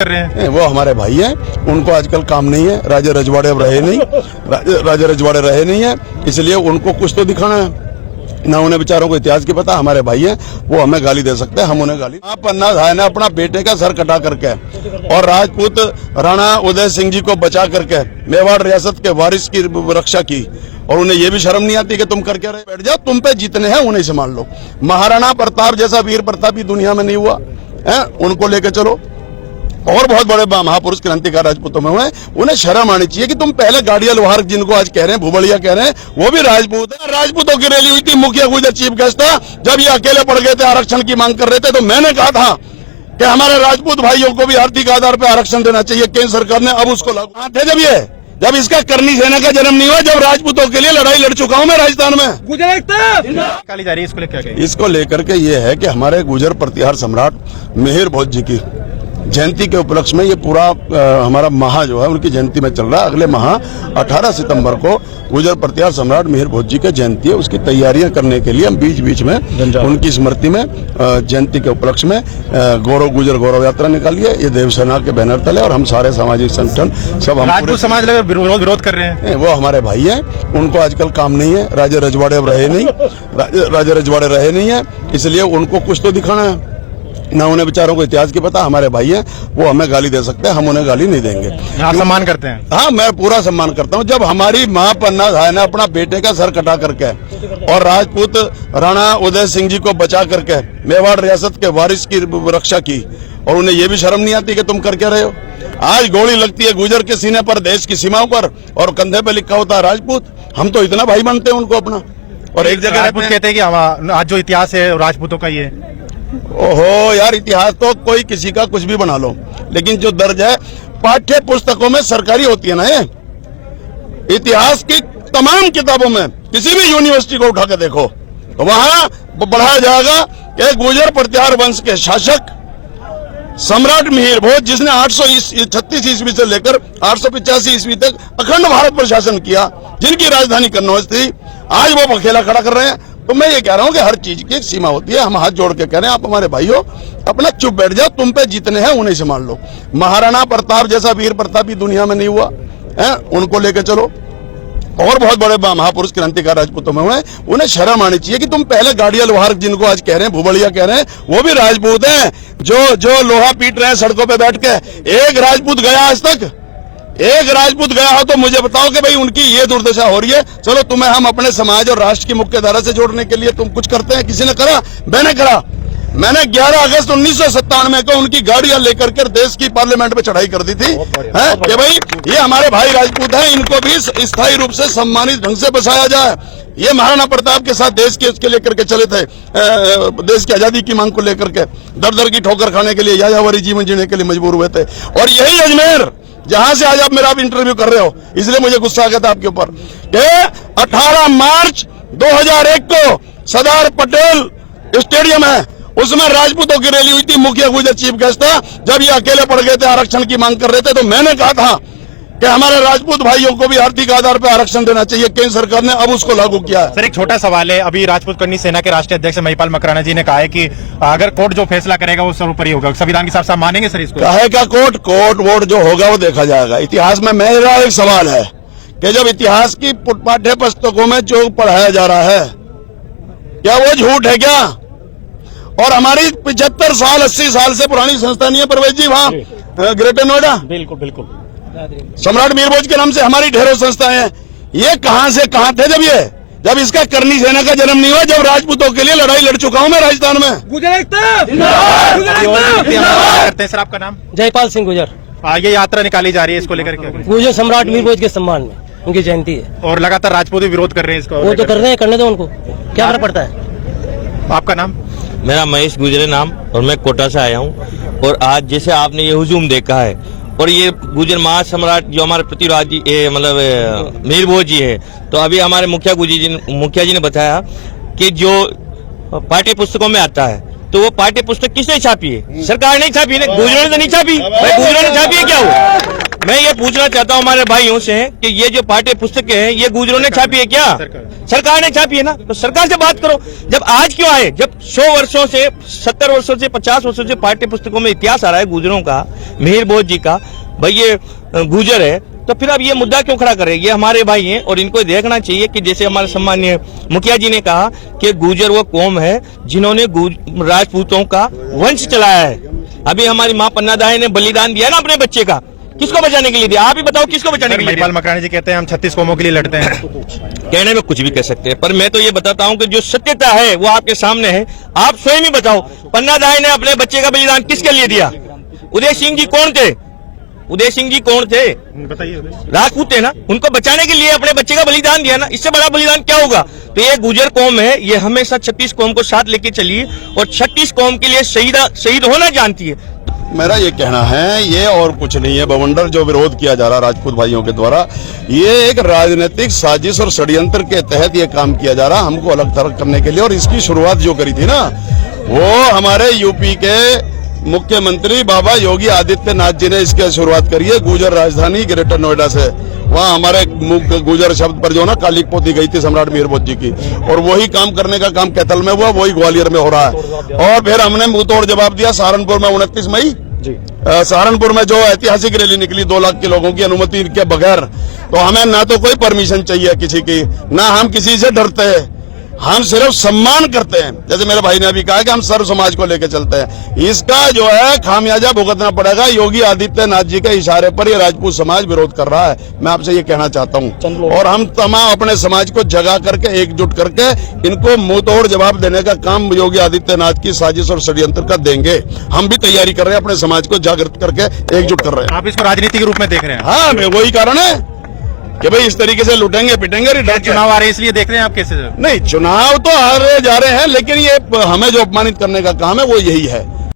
कर रहे हैं। वो हमारे भाई हैं, उनको आजकल काम नहीं है, राजे रजवाड़े अब रहे नहीं, राजे रजवाड़े रहे नहीं है, इसलिए उनको कुछ तो दिखाना है ना। उन्हें बेचारों को इतिहास की पता, हमारे भाई हैं, वो हमें गाली दे सकते हैं, हम उन्हें गाली। पन्ना धाय ने अपना बेटे का सर कटा करके और राजपूत राणा उदय सिंह जी को बचा करके मेवाड़ रियासत के वारिस की रक्षा की, और उन्हें ये भी शर्म नहीं आती कि तुम करके रहे। बैठ जाओ, तुम पे जीतने हैं, उन्हें संभाल लो। महाराणा प्रताप जैसा वीर प्रतापी दुनिया में नहीं हुआ है, उनको लेके चलो। और बहुत बड़े महापुरुष क्रांतिकारी राजपूतों में हुए, उन्हें शर्म आनी चाहिए कि तुम पहले गाड़िया लोहार जिनको आज कह रहे हैं, भुबड़िया कह रहे हैं, वो भी राजपूत है। राजपूतों की रैली हुई थी, मुखिया गुजर चीफ गेस्ट था, जब ये अकेले पड़ गए थे, आरक्षण की मांग कर रहे थे, तो मैंने कहा था कि हमारे राजपूत भाइयों को भी आर्थिक आधार पर आरक्षण देना चाहिए। केंद्र सरकार ने अब उसको लागू थे। जब इसका करनी सेना का जन्म नहीं हुआ, जब राजपूतों के लिए लड़ाई लड़ चुका हूं मैं राजस्थान में। निकाली जा रही है, इसको लेकर क्या? इसको लेकर के ये है कि हमारे गुर्जर प्रतिहार सम्राट मिहिर भोज जी की जयंती के उपलक्ष्य में ये पूरा हमारा माह जो है उनकी जयंती में चल रहा है। अगले माह 18 सितंबर को गुर्जर प्रतिहार सम्राट मिहिर भोज जी की जयंती है, उसकी तैयारियां करने के लिए हम बीच बीच में उनकी स्मृति में जयंती के उपलक्ष्य में गुर्जर गौरव यात्रा निकाली है। ये देवसेना के बैनर तले और हम सारे सामाजिक संगठन सब हम राजपूत समाज विरोध कर रहे हैं। वो हमारे भाई हैं, उनको आजकल काम नहीं है, राजे रजवाड़े अब रहे नहीं, राजे रजवाड़े रहे नहीं है, इसलिए उनको कुछ तो दिखाना है ना। उन्हें बेचारों को इतिहास की पता, हमारे भाई हैं, वो हमें गाली दे सकते हैं, हम उन्हें गाली नहीं देंगे। आप सम्मान करते हैं? हाँ, मैं पूरा सम्मान करता हूँ। जब हमारी माँ पन्ना धाय ने अपना बेटे का सर कटा करके और राजपूत राणा उदय सिंह जी को बचा करके मेवाड़ रियासत के वारिस की रक्षा की, और उन्हें ये भी शर्म नहीं आती कि तुम करके रहे हो। आज गोली लगती है गुर्जर के सीने पर, देश की सीमाओं पर, और कंधे पे लिखा होता है राजपूत। हम तो इतना भाई मानते हैं उनको अपना। और एक जगह राजपूत कहते हैं कि आज जो इतिहास है राजपूतों का ये। ओहो यार, इतिहास तो कोई किसी का कुछ भी बना लो, लेकिन जो दर्ज है पाठ्य पुस्तकों में सरकारी होती है ना, ये इतिहास की तमाम किताबों में किसी भी यूनिवर्सिटी को उठा के देखो तो वहां बढ़ाया जाएगा कि गुर्जर प्रतिहार वंश के शासक सम्राट मिहिर भोज, जिसने 836 ईस्वी से लेकर 885 ईस्वी तक अखंड भारत पर शासन किया, जिनकी राजधानी कन्नौज थी, आज वो अकेला खड़ा कर रहे हैं। तो मैं ये कह रहा हूँ कि हर चीज की एक सीमा होती है। हम हाथ जोड़ के कह रहे हैं, आप हमारे भाई हो, अपना चुप बैठ जाओ, तुम पे जीतने हैं, उन्हें संभाल लो। महाराणा प्रताप जैसा वीर प्रतापी दुनिया में नहीं हुआ है, उनको लेके चलो। और बहुत बड़े महापुरुष क्रांतिकारी राजपूतों में हुए, उन्हें शर्म आनी चाहिए कि तुम पहले गाड़िया लोहार जिनको आज कह रहे हैं, भुबड़िया कह रहे हैं, वो भी राजपूत हैं, जो लोहा पीट रहे हैं सड़कों पे बैठ के। एक राजपूत गया आज तक? एक राजपूत गया हो तो मुझे बताओ कि भाई उनकी ये दुर्दशा हो रही है। चलो, तुम्हें हम अपने समाज और राष्ट्र की मुख्य धारा से जोड़ने के लिए तुम कुछ करते हैं, किसी ने करा? मैंने करा। मैंने 11 अगस्त 1997 को उनकी गाड़ियां लेकर के देश की पार्लियामेंट में चढ़ाई कर दी थी कि भाई ये हमारे भाई राजपूत हैं, इनको भी स्थायी रूप से सम्मानित ढंग से बसाया जाए। ये महाराणा प्रताप के साथ देश के उसके लेकर के चले थे, देश की आजादी की मांग को लेकर के दर दर की ठोकर खाने के लिए यायावरी जीवन जीने के लिए मजबूर हुए थे। और यही अजमेर, जहां से आज आप मेरा इंटरव्यू कर रहे हो, इसलिए मुझे गुस्सा आ गया था आपके ऊपर कि 18 मार्च 2001 को सरदार पटेल स्टेडियम है, उसमें राजपूतों की रैली हुई थी, मुखिया गुजर चीफ गेस्ट था, जब ये अकेले पड़ गए थे, आरक्षण की मांग कर रहे थे, तो मैंने कहा था कि हमारे राजपूत भाइयों को भी आर्थिक आधार पर आरक्षण देना चाहिए। केंद्र सरकार ने अब उसको लागू किया है। सर, एक छोटा सवाल है, अभी राजपूत करनी सेना के राष्ट्रीय अध्यक्ष महिपाल मकराना जी ने कहा है कि अगर कोर्ट जो फैसला करेगा वो सर्वोपरि होगा, संविधान के साथ मानेंगे सर इसको? कहे का कोर्ट वोट जो होगा वो देखा जाएगा। इतिहास में मेरा एक सवाल है कि जब इतिहास की पाठ्य पुस्तकों में जो पढ़ाया जा रहा है, क्या वो झूठ है क्या? और हमारी 75 साल 80 साल से पुरानी संस्था नहीं है परवेज जी वहाँ ग्रेटर नोएडा? बिल्कुल बिल्कुल। सम्राट मिहिर भोज के नाम से हमारी ढेरों संस्थाएं हैं। ये कहां से कहां थे जब इसका करनी सेना का जन्म नहीं हुआ, जब राजपूतों के लिए लड़ाई लड़ चुका हूं मैं राजस्थान में। करते हैं सर, आपका नाम? जयपाल सिंह गुर्जर। ये यात्रा निकाली जा रही है, इसको लेकर के? गुर्जर सम्राट मिहिर भोज के सम्मान में उनकी जयंती है, और लगातार राजपूत विरोध कर रहे हैं इसको। वो तो कर रहे हैं, करने दो उनको, क्या फर्क पड़ता है। आपका नाम? मेरा महेश गुजरे नाम, और मैं कोटा से आया हूँ। और आज जैसे आपने ये हुजूम देखा है, और ये गुर्जर महासम्राट जो हमारे पृथ्वीराज जी मतलब मिहिर भोज जी है, तो अभी हमारे मुखिया जी ने बताया कि जो पाठ्य पुस्तकों में आता है, तो वो पाठ्य पुस्तक किसने छापी है? सरकार ने छापी है, गुर्जरों ने तो नहीं छापी। भाई गुर्जरों ने छापी है क्या? वो मैं ये पूछना चाहता हूँ हमारे भाइयों से कि ये जो पाठ्य पुस्तकें हैं ये गुजरों ने छापी है क्या? सरकार ने छापी है ना, तो सरकार से बात करो। जब आज क्यों आए, जब 100 वर्षों से 70 वर्षों से 50 वर्षों से पाठ्य पुस्तकों में इतिहास आ रहा है गुजरों का, मिहिर भोज जी का, भाई ये गुजर है, तो फिर अब ये मुद्दा क्यों खड़ा करे? ये हमारे भाई हैं और इनको देखना चाहिए कि जैसे हमारे सम्माननीय मुखिया जी ने कहा कि गुजर वो कौम है जिन्होंने राजपूतों का वंश चलाया है। अभी हमारी माँ पन्ना दाई ने बलिदान दिया ना अपने बच्चे का, किसको बचाने के लिए दिया? आप ही बताओ किसको बचाने के लिए? महिपाल मकराना जी कहते हैं हम 36 कौमों के लिए लड़ते हैं। कहने में कुछ भी कह सकते हैं, पर मैं तो ये बताता हूँ कि जो सत्यता है वो आपके सामने है। आप स्वयं ही बताओ, पन्ना दाई ने अपने बच्चे का बलिदान किसके लिए दिया? उदय सिंह जी कौन थे? उदय सिंह जी कौन थे? बताइए। राजपूत थे ना, उनको बचाने के लिए अपने बच्चे का बलिदान दिया ना, इससे बड़ा बलिदान क्या होगा? तो ये गुजर कौम है, ये हमेशा 36 कौम को साथ लेके चलिए और 36 कौम के लिए शहीद होना जानती है। मेरा ये कहना है, ये और कुछ नहीं है। बवंडर जो विरोध किया जा रहा है राजपूत भाइयों के द्वारा, ये एक राजनीतिक साजिश और षड्यंत्र के तहत ये काम किया जा रहा, हमको अलग थलग करने के लिए। और इसकी शुरुआत जो करी थी ना, वो हमारे यूपी के मुख्यमंत्री बाबा योगी आदित्यनाथ जी ने इसकी शुरुआत करी है। गुजर राजधानी ग्रेटर नोएडा से, वहाँ हमारे गुजर शब्द पर जो ना कालिक पोती गई थी सम्राट मिहिर भोज जी की, और वही काम करने का काम कैथल में हुआ, वही ग्वालियर में हो रहा है। और फिर हमने मुंह तोड़ जवाब दिया सहारनपुर में 29 मई सहारनपुर में जो ऐतिहासिक रैली निकली 2 लाख के लोगों की अनुमति के बगैर। तो हमें ना तो कोई परमिशन चाहिए किसी की, ना हम किसी से डरते हैं, हम सिर्फ सम्मान करते हैं। जैसे मेरे भाई ने अभी कहा कि हम सर्व समाज को लेकर चलते हैं। इसका जो है खामियाजा भुगतना पड़ेगा। योगी आदित्यनाथ जी के इशारे पर ये राजपूत समाज विरोध कर रहा है। मैं आपसे ये कहना चाहता हूँ, और हम तमाम अपने समाज को जगा करके एकजुट करके इनको मुंह तोड़ जवाब देने का काम योगी आदित्यनाथ की साजिश और षड्यंत्र का देंगे। हम भी तैयारी कर रहे हैं, अपने समाज को जागृत करके एकजुट कर रहे हैं। आप इसको राजनीति के रूप में देख रहे हैं? हाँ, वही कारण है कि भाई इस तरीके से लुटेंगे पिटेंगे। चुनाव आ रहे हैं इसलिए देख रहे हैं आप कैसे? नहीं, चुनाव तो आ रहे जा रहे हैं, लेकिन ये हमें जो अपमानित करने का काम है वो यही है।